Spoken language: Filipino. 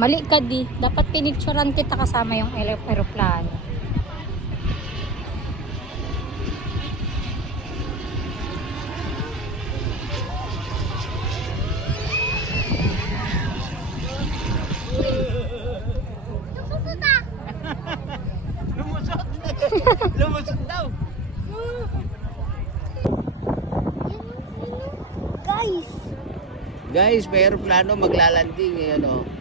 Mali ka di. Dapat pinicturan kita kasama yung aeroplano. Lumusot! Lumusot daw! Guys! Guys, may aeroplano maglalanding eh, ano.